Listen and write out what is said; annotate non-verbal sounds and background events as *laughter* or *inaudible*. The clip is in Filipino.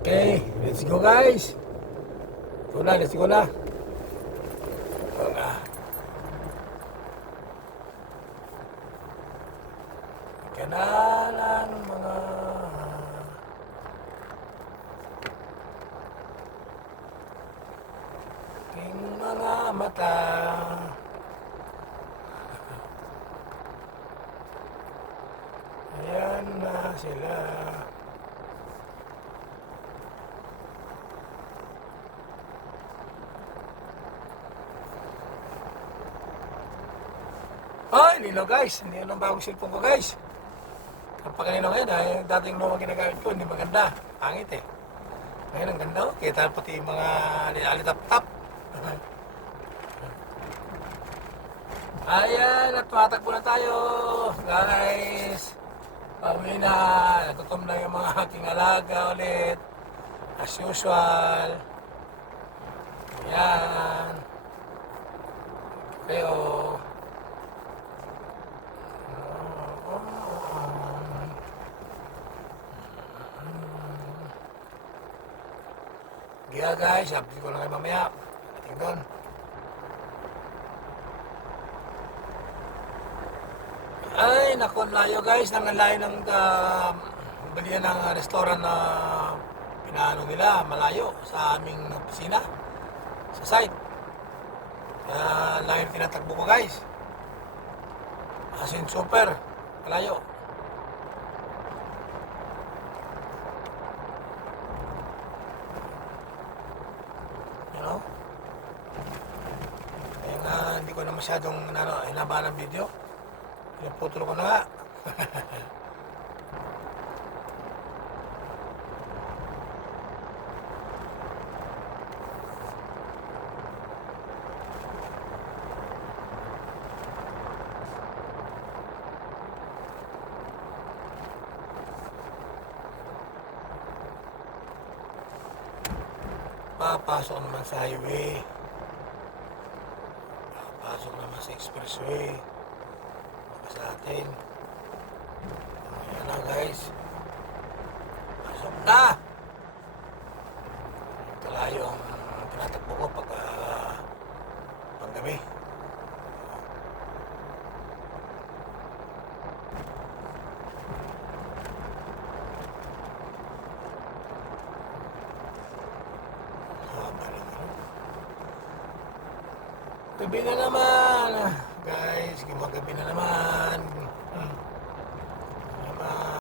Okay, let's go guys. Go na, let's go na. Go na. Kanalan mga aking mga mata. *laughs* Ayan na sila. Ay, nilo guys. Hindi yun ang bagong cellphone ko guys. Kapag kanino ngayon, ay dating lumang ginagamit ko, hindi maganda. Pangit eh. Ngayon ang ganda oh. Kita pati yung mga alitap-tap. *laughs* Ayan, at tumatakbo na tayo. Guys. Pauwi na. Natutom na yung mga aking alaga ulit. As usual. Ayan. Kayo. Kaya guys, update ko lang kayo mamaya. Ating doon. Ay, naku, layo guys. Nang ang layo ng uh, balian ng restaurant na pinaano nila, malayo sa aming opisina. Sa site. Kaya layo yung tinatakbo ko guys. As in super. Malayo. You know? Kaya nga, hindi ko na masyadong ano, hinaba ng video. Pinaputol ko na nga. *laughs* Papasok naman sa highway. Papasok naman sa expressway. Baka sa atin. Ayan na guys. Pasok na! Kalayo ang tinatakbo ko pag uh, panggabi. gabi na naman. Ah, guys, gabi na naman. Hmm.